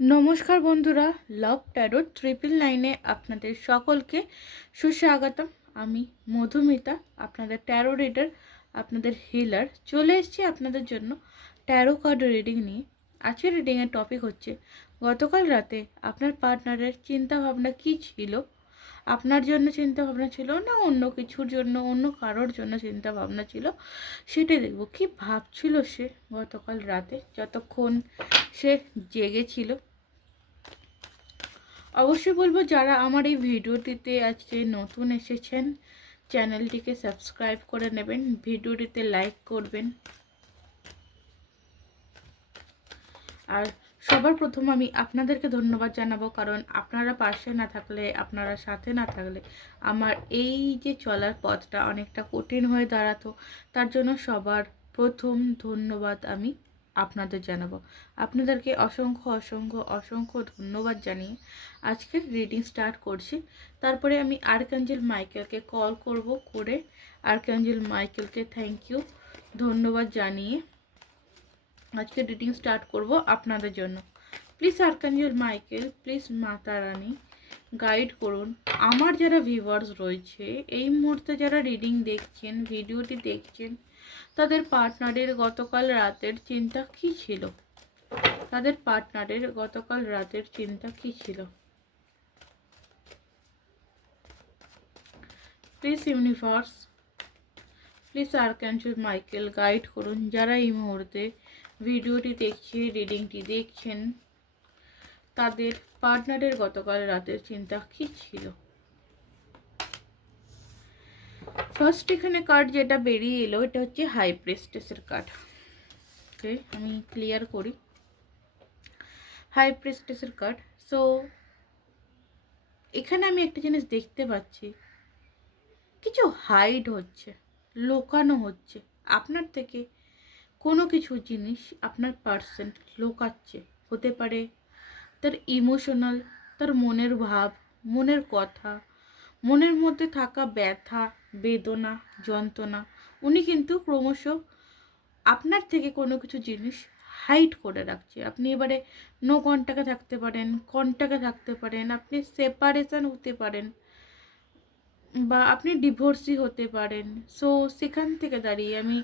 নমস্কার বন্ধুরা লাভ taro triple নাইনে আপনাদের সকলকে সুস্বাগতম। আমি মধুমিতা, আপনাদের ট্যারো রিডার আপনাদের হিলার চলে এসেছি আপনাদের জন্য ট্যারো কার্ড রিডিং নিয়ে। আজকের রিডিংয়ের টপিক হচ্ছে, গতকাল রাতে আপনার পার্টনারের চিন্তাভাবনা কী ছিল? আপনার জন্য চিন্তা ভাবনা ছিল না অন্য কিছুর জন্য, অন্য কারোর জন্য চিন্তা ভাবনা ছিল? সেটাই দেখব। কি ভাবছিল সে গতকাল রাতে? যতক্ষণ সে জেগেছিল। অবশ্যই বলব, যারা আমার এই ভিডিওটিতে আজকে নতুন এসেছেন, চ্যানেলটিকে সাবস্ক্রাইব করে নেবেন, ভিডিওটিতে লাইক করবেন। আর সবার প্রথম আমি আপনাদেরকে ধন্যবাদ জানাব, কারণ আপনারা পাশে না থাকলে, আপনারা সাথে না থাকলে আমার এই যে চলার পথটা অনেকটা কঠিন হয়ে দাঁড়াতো, তার জন্য সবার প্রথম ধন্যবাদ আমি আপনাদের জানাব। আপনাদেরকে অসংখ্য অসংখ্য অসংখ্য ধন্যবাদ জানিয়ে আজকের রিডিং স্টার্ট করছি। তারপরে আমি আর্কাঞ্জেল মাইকেলকে কল করব করে, আর্কাঞ্জেল মাইকেলকে থ্যাংক ইউ ধন্যবাদ জানিয়ে আজকে রিডিং স্টার্ট করব আপনাদের জন্য। প্লিজ আর্কাঞ্জেল মাইকেল প্লিজ মাতা রানী গাইড করুন। আমার যারা ভিউয়ার্স রয়েছে, এই মুহূর্তে যারা রিডিং দেখছেন ভিডিওটি দেখছেন, তাদের পার্টনারের গতকাল রাতের চিন্তা কী ছিল? তাদের পার্টনারের গতকাল রাতের চিন্তা কী ছিল? Please universe please archangel Michael guide করুন। যারা এই মুহূর্তে ভিডিওটি দেখছে রিডিংটি দেখছেন। তাদের পার্টনারের গতকাল রাতের চিন্তা কী ছিল? ফার্স্ট এখানে কার্ড যেটা বেরিয়ে এলো, এটা হচ্ছে হাই প্রেস্টেসের কার্ড ওকে আমি ক্লিয়ার করি। হাই প্রেস্টেসের কার্ড সো এখানে আমি একটা জিনিস দেখতে পাচ্ছি। কিছু হাইড হচ্ছে, লোকানো হচ্ছে। আপনার থেকে কোনো কিছু জিনিস আপনার পার্সেন্ট লোকাচ্ছে হতে পারে তার ইমোশনাল তার মনের ভাব, মনের কথা, মনের মধ্যে থাকা ব্যথা, বেদনা, যন্ত্রণা, উনি কিন্তু ক্রমশ আপনার থেকে কোনো কিছু জিনিস হাইট করে রাখছে। আপনি এবারে নো কন্টাক্টে থাকতে পারেন কন্টাক্টে থাকতে পারেন, আপনি সেপারেশান হতে পারেন। বা আপনি ডিভোর্সি হতে পারেন। সো সেখান থেকে দাঁড়িয়ে আমি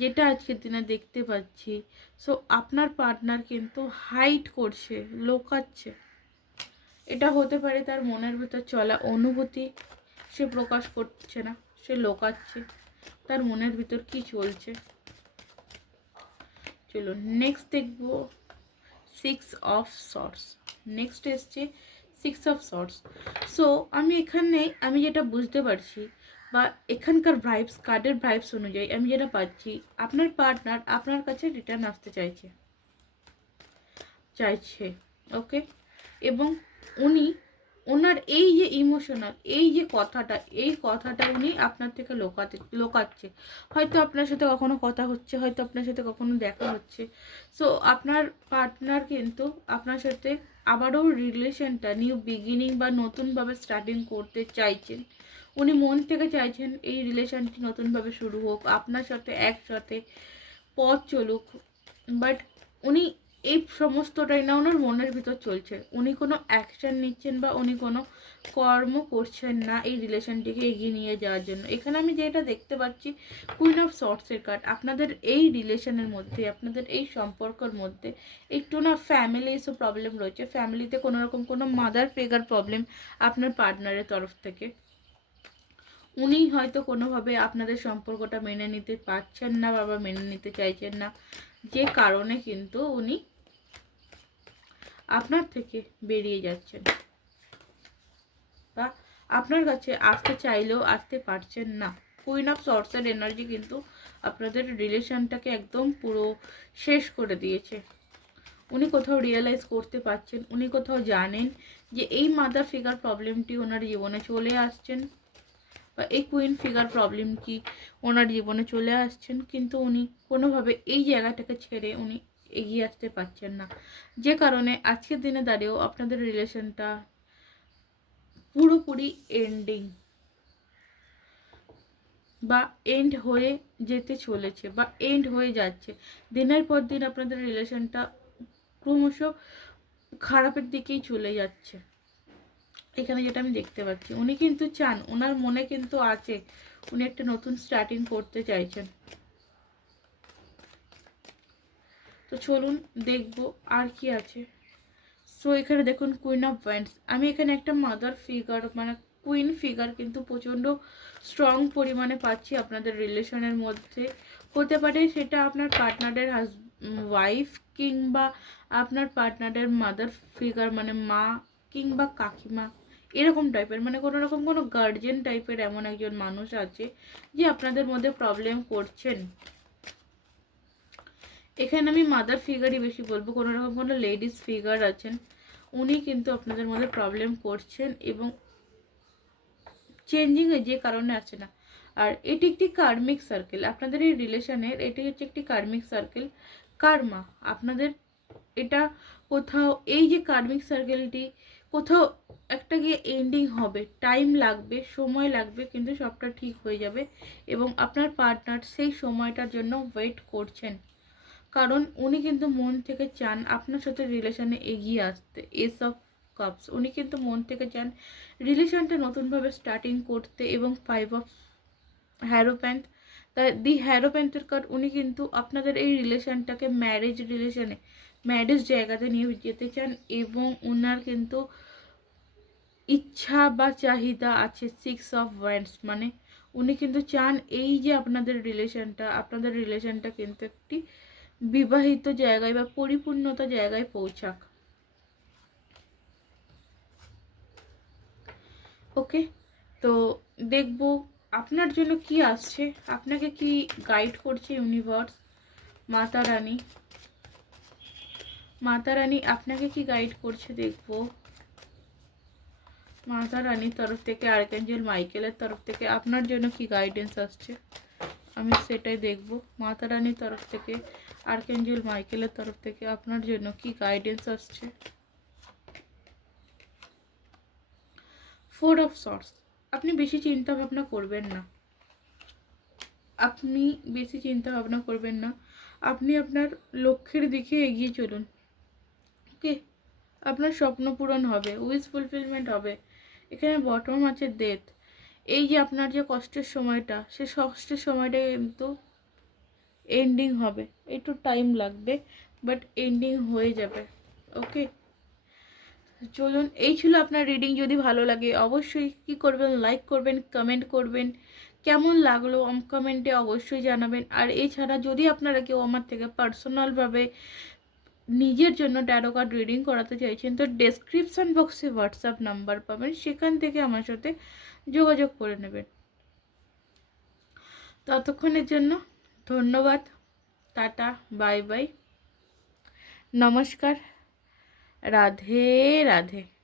যেটা আজকের দিনে দেখতে পাচ্ছি সো আপনার পার্টনার কিন্তু হাইট করছে, লোকাচ্ছে। এটা হতে পারে তার মনের ভেতর চলা অনুভূতি, সে প্রকাশ করছে না, সে লোকাচ্ছে, তার মনের ভিতর কি চলছে। চলো নেক্সট দেখব সিক্স অফ শর্টস নেক্সট এসছে সিক্স অফ শর্টস সো আমি এখানে, আমি যেটা বুঝতে পারছি, বা এখানকার ভাইবস কার্ডের ভাইবস অনুযায়ী আমি যেটা পাচ্ছি, আপনার পার্টনার আপনার কাছে রিটার্ন আসতে চাইছে। চাইছে ওকে এবং উনি ওনার এই যে ইমোশনাল এই যে কথাটা, এই কথাটা উনি আপনার থেকে লোকাতে, লোকাচ্ছে। হয়তো আপনার সাথে কখনো কথা হচ্ছে, হয়তো আপনার সাথে কখনো দেখা হচ্ছে। সো আপনার পার্টনার কিন্তু আপনার সাথে আবারও রিলেশনটা নিউ বিগিনিং বা নতুনভাবে স্টার্টিং করতে চাইছেন। উনি মন থেকে চাইছেন এই রিলেশনটি নতুনভাবে শুরু হোক, আপনার সাথে একসাথে পথ চলুক। বাট উনি এই সমস্তটাই না ওনার মনের ভিতর চলছে। উনি কোনো অ্যাকশন নিচ্ছেন বা উনি কোনো কর্ম করছেন না এই রিলেশনটিকে এগিয়ে নিয়ে যাওয়ার জন্য। এখানে আমি যেটা দেখতে পাচ্ছি কুইন অফ শর্টসের কার্ড আপনাদের এই রিলেশনের মধ্যে, আপনাদের এই সম্পর্কের মধ্যে একটু না ফ্যামিলি এসব প্রবলেম রয়েছে। ফ্যামিলিতে কোনো রকম কোনো মাদার ফিগার প্রবলেম আপনার পার্টনারের তরফ থেকে। উনি হয়তো কোনোভাবে আপনাদের সম্পর্কটা মেনে নিতে পারছেন না বাবা মেনে নিতে চাইছেন না। যে কারণে কিন্তু উনি আপনার থেকে বেরিয়ে যাচ্ছেন। বা আপনার কাছে আসতে চাইলেও আসতে পারছেন না। কুইন অফ সর্টসের এনার্জি কিন্তু আপনাদের রিলেশনটাকে একদম পুরো শেষ করে দিয়েছে। উনি কোথাও রিয়েলাইজ করতে পারছেন, উনি কোথাও জানেন যে এই মাদার ফিগার প্রবলেমটি ওনার জীবনে চলে আসছেন বা এই কুইন ফিগার প্রবলেম কি ওনার জীবনে চলে আসছেন। কিন্তু উনি কোনোভাবে এই জায়গাটাকে ছেড়ে উনি এগিয়ে আসতে পারছেন না। যে কারণে আজকের দিনে দাঁড়িয়েও আপনাদের রিলেশনটা পুরোপুরি এন্ডিং বা এন্ড হয়ে যেতে চলেছে বা এন্ড হয়ে যাচ্ছে। দিনের পর দিন আপনাদের রিলেশনটা ক্রমশ খারাপের দিকেই চলে যাচ্ছে। এখানে যেটা আমি দেখতে পাচ্ছি, উনি কিন্তু চান ওনার মনে কিন্তু আছে, উনি একটা নতুন স্টার্টিং করতে চাইছেন। তো চলুন দেখব আর কি আছে। সো এখানে দেখুন কুইন অফ ওয়ান্ডস আমি এখানে একটা মাদার ফিগার মানে কুইন ফিগার কিন্তু প্রচণ্ড স্ট্রং পরিমাণে পাচ্ছি আপনাদের রিলেশনের মধ্যে। হতে পারে সেটা আপনার পার্টনারের হাজ ওয়াইফ কিংবা আপনার পার্টনারের মাদার ফিগার মানে মা কিংবা কাকিমা। এরকম টাইপের মানে কোনো রকম কোনো গার্জেন টাইপের এমন একজন মানুষ আছে, যে আপনাদের মধ্যে প্রবলেম করছেন। এখানে আমি মাদার ফিগারই বেশি বলব। কোনো রকম কোনো লেডিস ফিগার আছেন, উনি কিন্তু আপনাদের মধ্যে প্রবলেম করছেন এবং চেঞ্জিংয়ে যে কারণে আছে না। আর এটি একটি কার্মিক সার্কেল আপনাদের এই রিলেশনের এটি হচ্ছে একটি কার্মিক সার্কেল কার্মা আপনাদের এটা কোথাও, এই যে কার্মিক সার্কেলটি কোথাও একটা গিয়ে এন্ডিং হবে। টাইম লাগবে, সময় লাগবে, কিন্তু সবটা ঠিক হয়ে যাবে এবং আপনার পার্টনার সেই সময়টার জন্য ওয়েট করছেন। কারণ উনি কিন্তু মন থেকে চান আপনার সাথে রিলেশনে এগিয়ে আসতে এস অফ কাপস উনি কিন্তু মন থেকে চান রিলেশনটা নতুনভাবে স্টার্টিং করতে এবং ফাইভ অফ হ্যারোপ্যান্থ তাই দি হ্যারোপ্যান্থের কার্ড উনি কিন্তু আপনাদের এই রিলেশনটাকে ম্যারেজ রিলেশনে ম্যারেজ জায়গাতে নিয়ে যেতে চান এবং ওনার কিন্তু ইচ্ছা বা চাহিদা আছে সিক্স অফ ওয়ান্ডস মানে উনি কিন্তু চান এই যে আপনাদের রিলেশনটা আপনাদের রিলেশনটা কিন্তু একটি বিবাহিত জায়গায় বা পরিপূর্ণতা জায়গায় পৌঁছাক। ওকে তো দেখব আপনার জন্য কি আসছে? আপনাকে কি গাইড করছে ইউনিভার্স মাতা রানী। মাতা রানী আপনাকে কি গাইড করছে দেখব। মাতা রানীর তরফ থেকে আর্কেঞ্জেল মাইকেলের তরফ থেকে আপনার জন্য কি গাইডেন্স আসছে? আমি সেটাই দেখব। মাতা রানীর তরফ থেকে আর্কেঞ্জেল মাইকেলের তরফ থেকে আপনার জন্য কি গাইডেন্স আসছে? ফোর অফ সর্টস আপনি বেশি চিন্তা ভাবনা করবেন না। আপনি বেশি চিন্তা ভাবনা করবেন না। আপনি আপনার লক্ষ্যের দিকে এগিয়ে চলুন। ওকে আপনার স্বপ্ন পূরণ হবে উইস ফুলফিলমেন্ট হবে। এখানে বটম আছে ডেথ এই যে আপনার যে কষ্টের সময়টা, সে কষ্টের সময়টা কিন্তু এন্ডিং হবে। একটু টাইম লাগবে বাট এন্ডিং হয়ে যাবে। ওকে চলুন, এই ছিল আপনার রিডিং যদি ভালো লাগে, অবশ্যই কি করবেন লাইক করবেন কমেন্ট করবেন। কেমন লাগল কমেন্টে অবশ্যই জানাবেন। আর এছাড়া যদি আপনারা কেউ আমার থেকে পার্সোনালভাবে নিজের জন্য ট্যারো কার্ড রিডিং করাতে চাইছেন, তো ডেসক্রিপশান বক্সে হোয়াটসঅ্যাপ নাম্বার পাবেন। সেখান থেকে আমার সাথে যোগাযোগ করে নেবেন। ততক্ষণের জন্য ধন্যবাদ টাটা বাই বাই। নমস্কার রাধে রাধে।